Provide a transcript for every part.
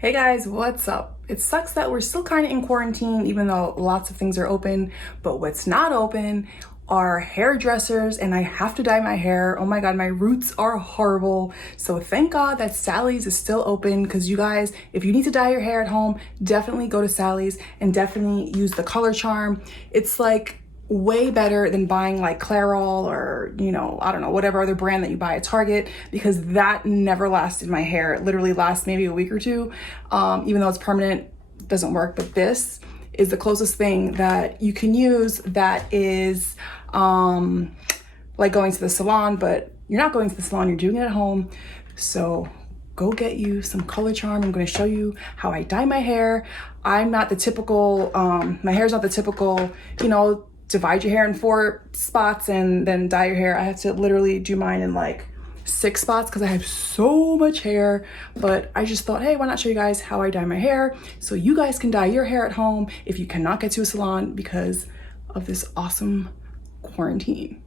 Hey guys, what's up? It sucks that we're still kind of in quarantine, even though lots of things are open, but what's not open are hairdressers, and I have to dye my hair. Oh my God, my roots are horrible. So thank God that Sally's is still open, because you guys, if you need to dye your hair at home, definitely go to Sally's and definitely use the Color Charm. It's like way better than buying like Clairol or, I don't know, whatever other brand that you buy at Target, because that never lasted my hair. It literally lasts maybe a week or two. Even though it's permanent, it doesn't work. But this is the closest thing that you can use that is like going to the salon, but you're not going to the salon, you're doing it at home. So go get you some Color Charm. I'm going to show you how I dye my hair. I'm not the typical, my hair is not the typical, divide your hair in 4 spots and then dye your hair. I have to literally do mine in like 6 spots because I have so much hair. But I just thought, hey, why not show you guys how I dye my hair so you guys can dye your hair at home if you cannot get to a salon because of this awesome quarantine.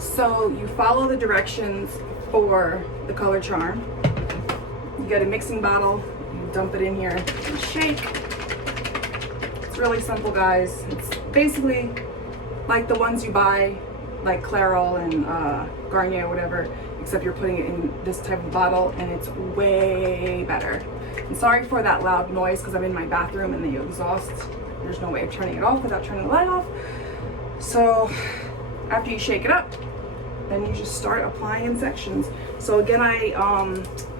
So you follow the directions for the Color Charm. You get a mixing bottle, you dump it in here and shake. It's really simple, guys. It's basically like the ones you buy, like Clairol and Garnier or whatever, except you're putting it in this type of bottle, and it's way better. And sorry for that loud noise because I'm in my bathroom and the exhaust, there's no way of turning it off without turning the light off. So after you shake it up, then you just start applying in sections. So again, I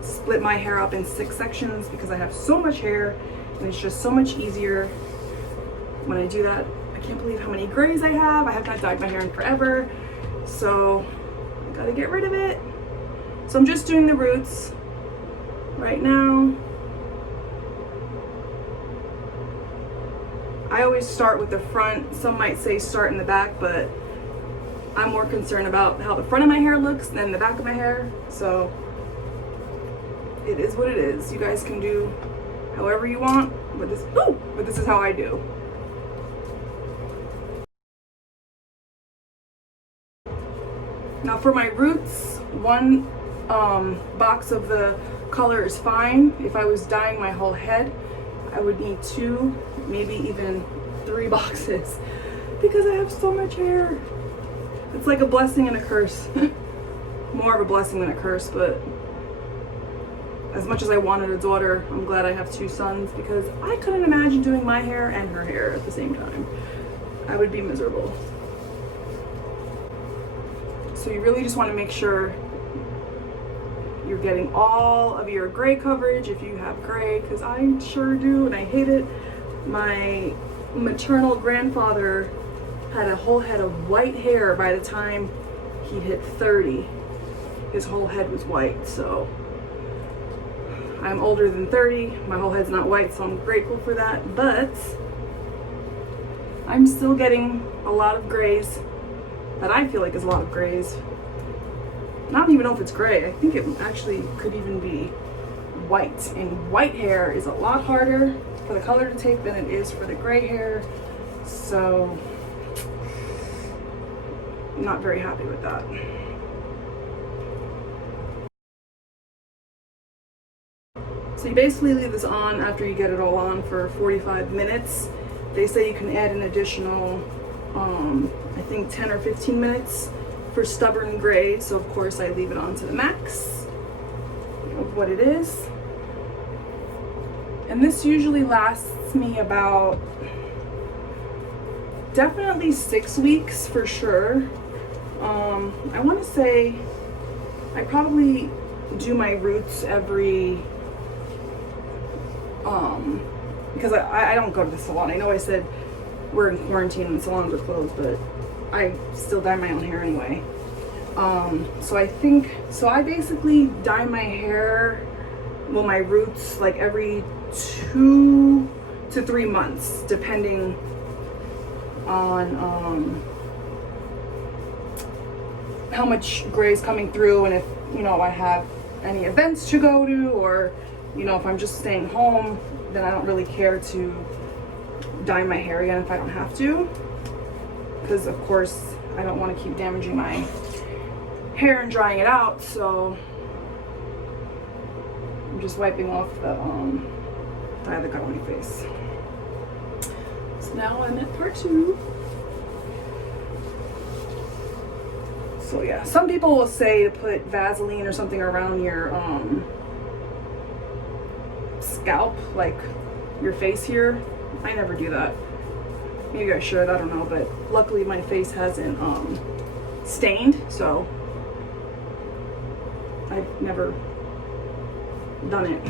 split my hair up in 6 sections because I have so much hair, and it's just so much easier when I do that. I can't believe how many grays I have. I have not dyed my hair in forever, so I gotta get rid of it. So I'm just doing the roots right now. I always start with the front. Some might say start in the back, but I'm more concerned about how the front of my hair looks than the back of my hair. So it is what it is. You guys can do however you want, but this is how I do. Now for my roots, 1 box of the color is fine. If I was dyeing my whole head, I would need 2, maybe even 3 boxes because I have so much hair. It's like a blessing and a curse. More of a blessing than a curse, but as much as I wanted a daughter, I'm glad I have 2 sons because I couldn't imagine doing my hair and her hair at the same time. I would be miserable. So you really just want to make sure you're getting all of your gray coverage if you have gray, because I sure do, and I hate it. My maternal grandfather had a whole head of white hair by the time he hit 30. His whole head was white, so I'm older than 30. My whole head's not white, so I'm grateful for that, but I'm still getting a lot of grays that I feel like is a lot of grays. I don't even know if it's gray. I think it actually could even be white. And white hair is a lot harder for the color to take than it is for the gray hair. So I'm not very happy with that. So you basically leave this on after you get it all on for 45 minutes. They say you can add an additional I think 10 or 15 minutes for stubborn gray, so of course I leave it on to the max of what it is. And this usually lasts me about definitely 6 weeks for sure. I want to say I probably do my roots every because I don't go to the salon. I know I said we're in quarantine and the salons are closed, but I still dye my own hair anyway. So I basically dye my hair, well, my roots, like every 2 to 3 months, depending on how much gray is coming through, and if I have any events to go to, or if I'm just staying home, then I don't really care to dye my hair again if I don't have to, because of course I don't want to keep damaging my hair and drying it out. So I'm just wiping off the dye that got on my face. So now I'm at part 2. So yeah, some people will say to put Vaseline or something around your scalp, like your face here. I never do that. Maybe I should, I don't know, but luckily my face hasn't stained, so I've never done it.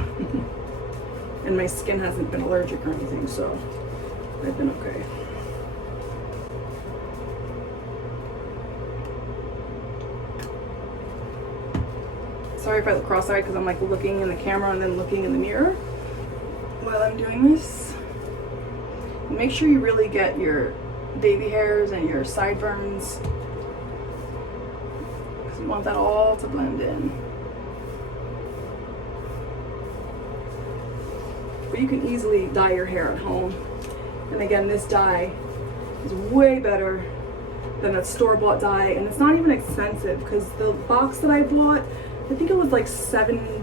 And my skin hasn't been allergic or anything, so I've been okay. Sorry if I look cross-eyed because I'm like looking in the camera and then looking in the mirror while I'm doing this. Make sure you really get your baby hairs and your sideburns, because you want that all to blend in. But you can easily dye your hair at home. And again, this dye is way better than that store-bought dye, and it's not even expensive because the box that I bought, I think it was like $7,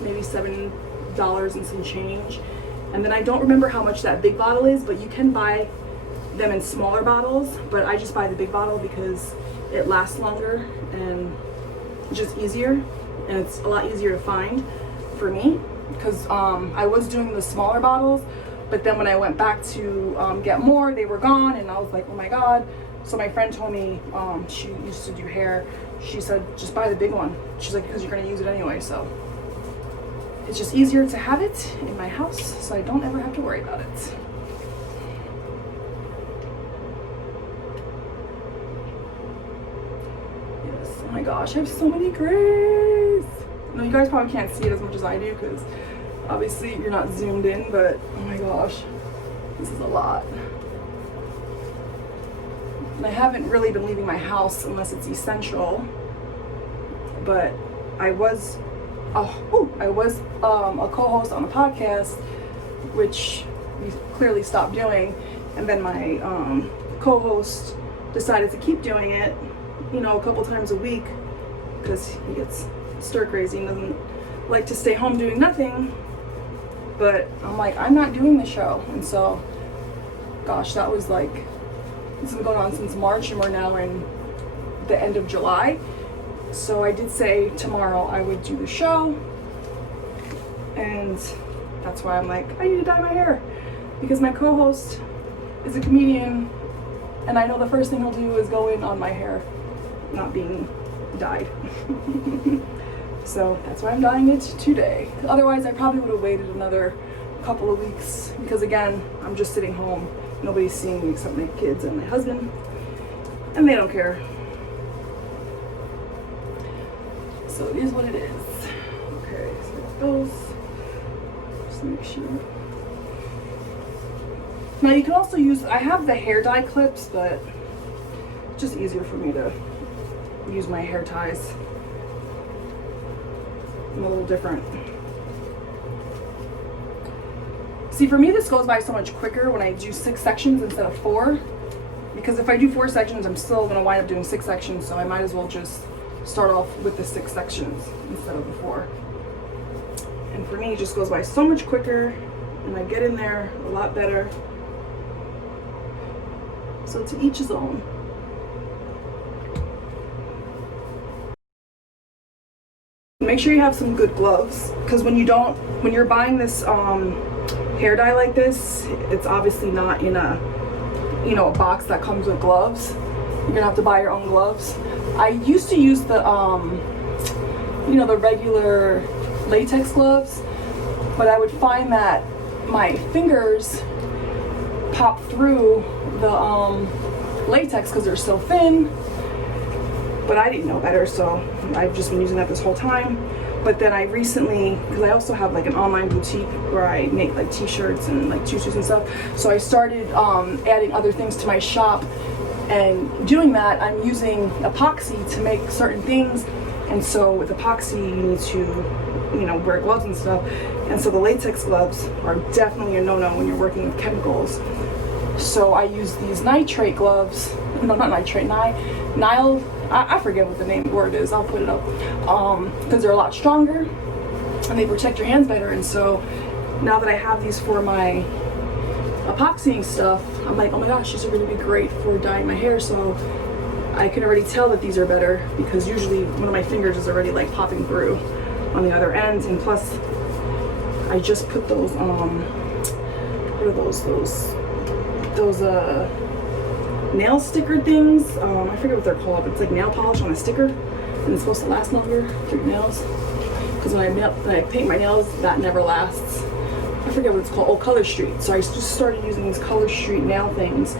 maybe $7 and some change. And then I don't remember how much that big bottle is, but you can buy them in smaller bottles. But I just buy the big bottle because it lasts longer and it's just easier. And it's a lot easier to find for me because I was doing the smaller bottles, but then when I went back to get more, they were gone, and I was like, oh my God. So my friend told me, she used to do hair. She said, just buy the big one. She's like, because you're gonna use it anyway, so. It's just easier to have it in my house so I don't ever have to worry about it. Yes, oh my gosh, I have so many grays. No, you guys probably can't see it as much as I do because obviously you're not zoomed in, but oh my gosh, this is a lot. And I haven't really been leaving my house unless it's essential, but I was a co-host on a podcast, which we clearly stopped doing, and then my co-host decided to keep doing it, you know, a couple times a week because he gets stir crazy and doesn't like to stay home doing nothing. But I'm like, I'm not doing the show, and so gosh, that was like, this has been going on since March, and we're now in the end of July. So I did say tomorrow I would do the show, and that's why I'm like, I need to dye my hair because my co-host is a comedian, and I know the first thing he'll do is go in on my hair not being dyed. So that's why I'm dyeing it today. Otherwise I probably would have waited another couple of weeks because again, I'm just sitting home. Nobody's seeing me except my kids and my husband, and they don't care. So it is what it is. Okay, so that's those. Just make sure. Now you can also use, I have the hair dye clips, but it's just easier for me to use my hair ties. I'm a little different. See, for me this goes by so much quicker when I do 6 sections instead of 4. Because if I do 4 sections, I'm still gonna wind up doing 6 sections, so I might as well just start off with the 6 sections instead of the 4. And for me, it just goes by so much quicker, and I get in there a lot better. So to each his own. Make sure you have some good gloves, because when you're buying this hair dye like this, it's obviously not in a, you know, a box that comes with gloves. You're gonna have to buy your own gloves. I used to use the, you know, the regular latex gloves, but I would find that my fingers pop through the latex because they're so thin. But I didn't know better, so I've just been using that this whole time. But then I recently, because I also have like an online boutique where I make like t-shirts and like tutus and stuff, so I started adding other things to my shop. And doing that, I'm using epoxy to make certain things. And so with epoxy, you need to, you know, wear gloves and stuff. And so the latex gloves are definitely a no-no when you're working with chemicals. So I use these nitrate gloves. No, not nitrate, Nile. I forget what the name word is. I'll put it up. Because they're a lot stronger. and they protect your hands better. And so now that I have these for my epoxying stuff, I'm like, oh my gosh, these are going to be great for dyeing my hair. So I can already tell that these are better, because usually one of my fingers is already like popping through on the other end. And plus I just put those what are those nail sticker things, I forget what they're called, but it's like nail polish on a sticker, and it's supposed to last longer for your nails, because when I paint my nails, that never lasts. I forget what it's called. Oh, Color Street. So I just started using these Color Street nail things,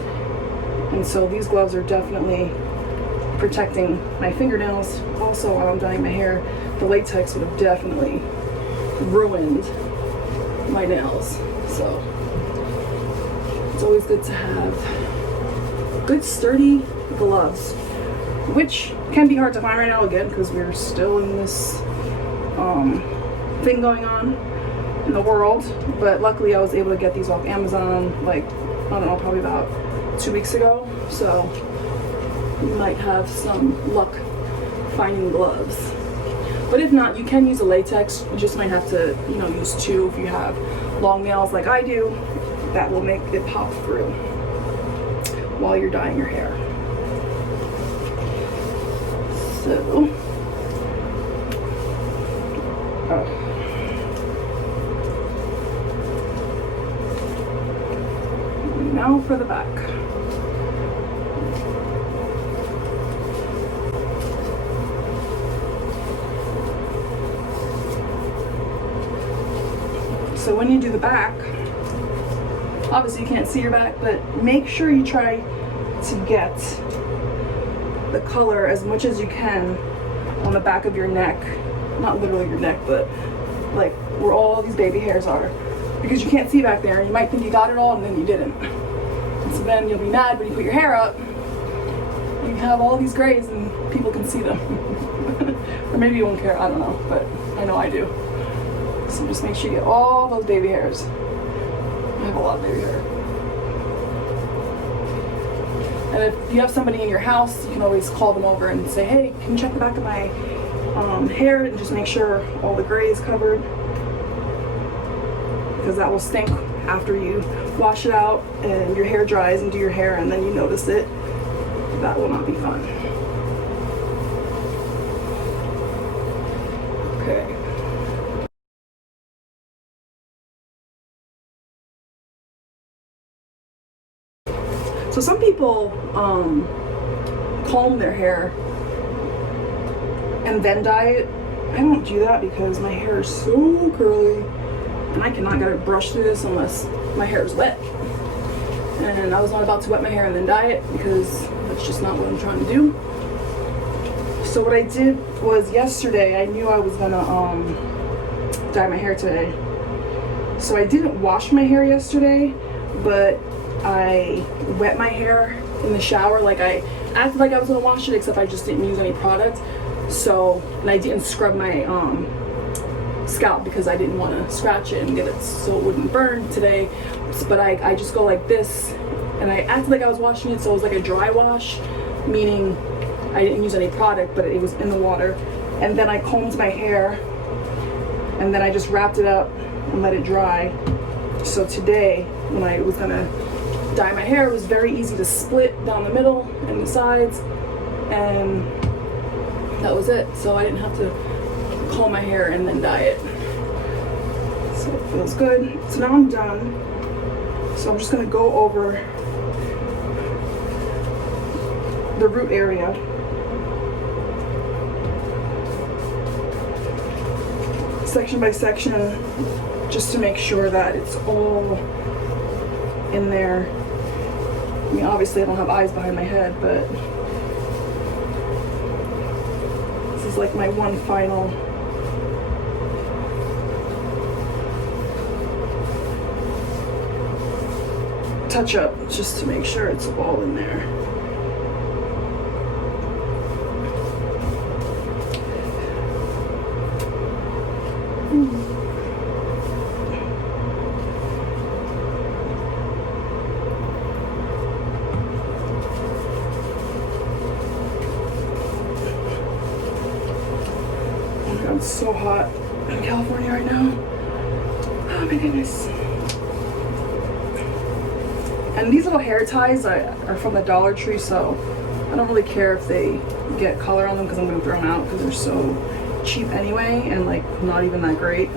and so these gloves are definitely protecting my fingernails. Also, while I'm dyeing my hair, the latex would have definitely ruined my nails. So it's always good to have good sturdy gloves, which can be hard to find right now, again, because we're still in this thing going on in the world. But luckily I was able to get these off Amazon, like, I don't know, probably about 2 weeks ago. So you might have some luck finding gloves. But if not, you can use a latex. You just might have to, you know, use two if you have long nails like I do. That will make it pop through while you're dyeing your hair. So, now for the back. So when you do the back, obviously you can't see your back, but make sure you try to get the color as much as you can on the back of your neck. Not literally your neck, but like where all these baby hairs are. Because you can't see back there, and you might think you got it all and then you didn't. And so then you'll be mad when you put your hair up, you have all these grays and people can see them. Or maybe you won't care, I don't know, but I know I do. So just make sure you get all those baby hairs. I have a lot of baby hair. And if you have somebody in your house, you can always call them over and say, hey, can you check the back of my hair and just make sure all the gray is covered, because that will stink after you wash it out and your hair dries and do your hair and then you notice it. That will not be fun. Okay. So some people comb their hair and then dye it. I don't do that because my hair is so curly and I cannot get a brush through this unless my hair is wet. And I was not about to wet my hair and then dye it, because that's just not what I'm trying to do. So what I did was, yesterday I knew I was gonna dye my hair today. So I didn't wash my hair yesterday, but I wet my hair in the shower. Like, I acted like I was gonna wash it, except I just didn't use any product. So, and I didn't scrub my scalp because I didn't want to scratch it and get it so it wouldn't burn today. But I just go like this, and I acted like I was washing it, so it was like a dry wash, meaning I didn't use any product, but it was in the water. And then I combed my hair, and then I just wrapped it up and let it dry. So today, when I was gonna dye my hair, it was very easy to split down the middle and the sides, and that was it. So I didn't have to comb my hair and then dye it. So it feels good. So now I'm done. So I'm just gonna go over the root area. Section by section, just to make sure that it's all in there. I mean, obviously I don't have eyes behind my head, but this is like my one final touch up, just to make sure it's all in there. It's so hot in California right now. Oh my goodness. And these little hair ties are from the Dollar Tree, so I don't really care if they get color on them because I'm going to throw them out because they're so cheap anyway and like not even that great.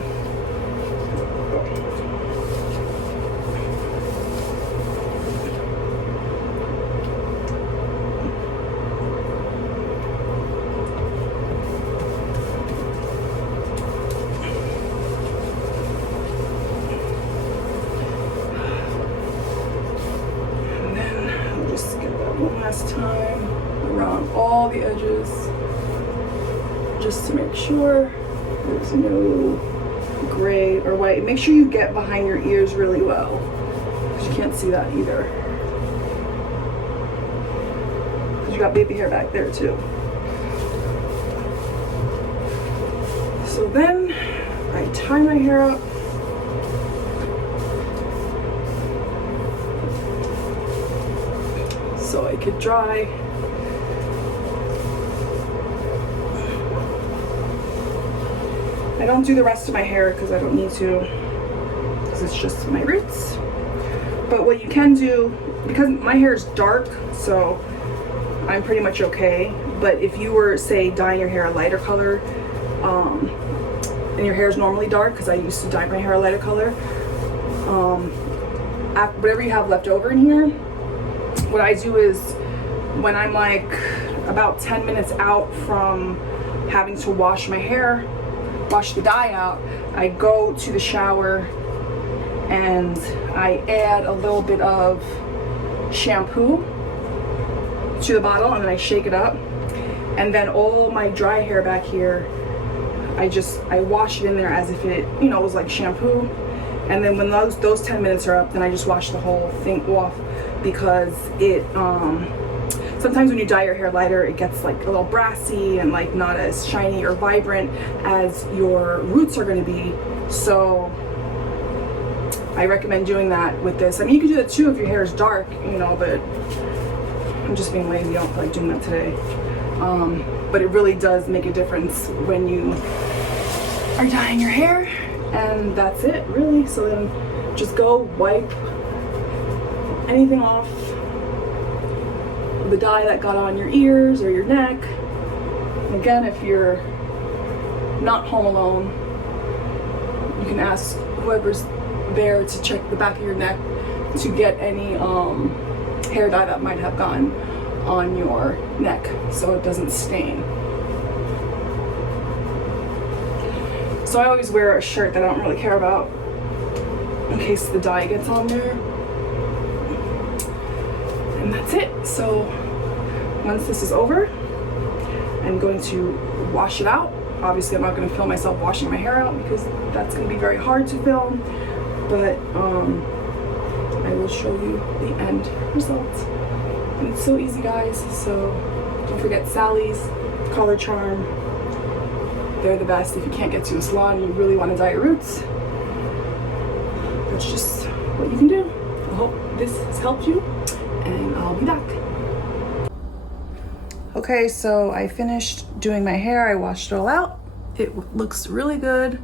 One last time around all the edges just to make sure there's no gray or white. Make sure you get behind your ears really well because you can't see that either because you got baby hair back there too. So then I tie my hair up. So it could dry. I don't do the rest of my hair because I don't need to, because it's just my roots. But what you can do, because my hair is dark, so I'm pretty much okay. But if you were, say, dyeing your hair a lighter color, and your hair is normally dark, because I used to dye my hair a lighter color, whatever you have left over in here, what I do is when I'm like about 10 minutes out from having to wash my hair, wash the dye out, I go to the shower and I add a little bit of shampoo to the bottle and then I shake it up, and then all my dry hair back here, I wash it in there as if it, you know, was like shampoo. And then when those 10 minutes are up, then I just wash the whole thing off, because it sometimes when you dye your hair lighter, it gets like a little brassy and like not as shiny or vibrant as your roots are going to be. So I recommend doing that with this. I mean, you can do that too if your hair is dark, you know, but I'm just being lazy. I don't feel like doing that today. But it really does make a difference when you are dyeing your hair. And that's it, really. So then just go wipe anything off, the dye that got on your ears or your neck. And again, if you're not home alone, you can ask whoever's there to check the back of your neck to get any hair dye that might have gotten on your neck so it doesn't stain. So I always wear a shirt that I don't really care about in case the dye gets on there. And that's it. So once this is over, I'm going to wash it out. Obviously I'm not going to film myself washing my hair out because that's going to be very hard to film. But I will show you the end result. And it's so easy, guys. So don't forget Sally's, Color Charm. They're the best if you can't get to a salon and you really want to dye your roots. That's just what you can do. I hope this has helped you, and I'll be back. Okay, so I finished doing my hair. I washed it all out. It looks really good.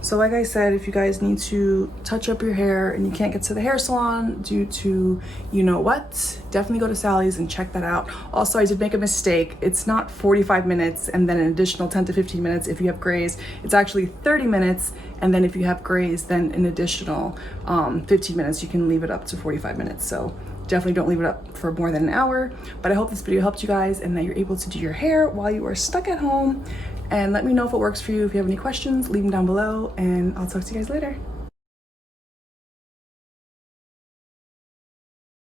So like I said, if you guys need to touch up your hair and you can't get to the hair salon due to you know what, definitely go to Sally's and check that out. Also, I did make a mistake. It's not 45 minutes and then an additional 10 to 15 minutes if you have grays. It's actually 30 minutes, and then if you have grays, then an additional 15 minutes. You can leave it up to 45 minutes. So definitely don't leave it up for more than an hour. But I hope this video helped you guys and that you're able to do your hair while you are stuck at home. And let me know if it works for you. If you have any questions, leave them down below, and I'll talk to you guys later.